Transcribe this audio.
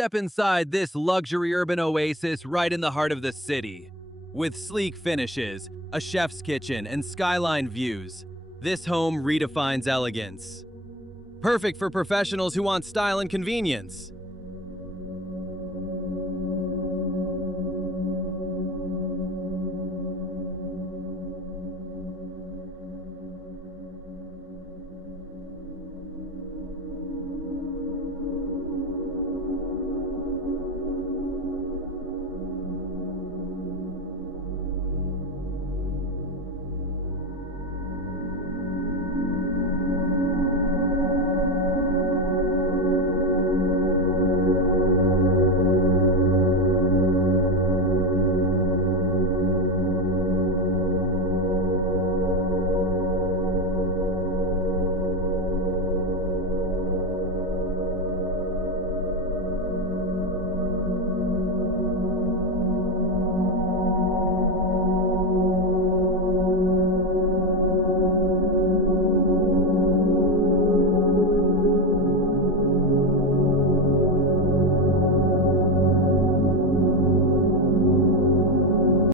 Step inside this luxury urban oasis right in the heart of the city. With sleek finishes, a chef's kitchen, and skyline views, this home redefines elegance. Perfect for professionals who want style and convenience.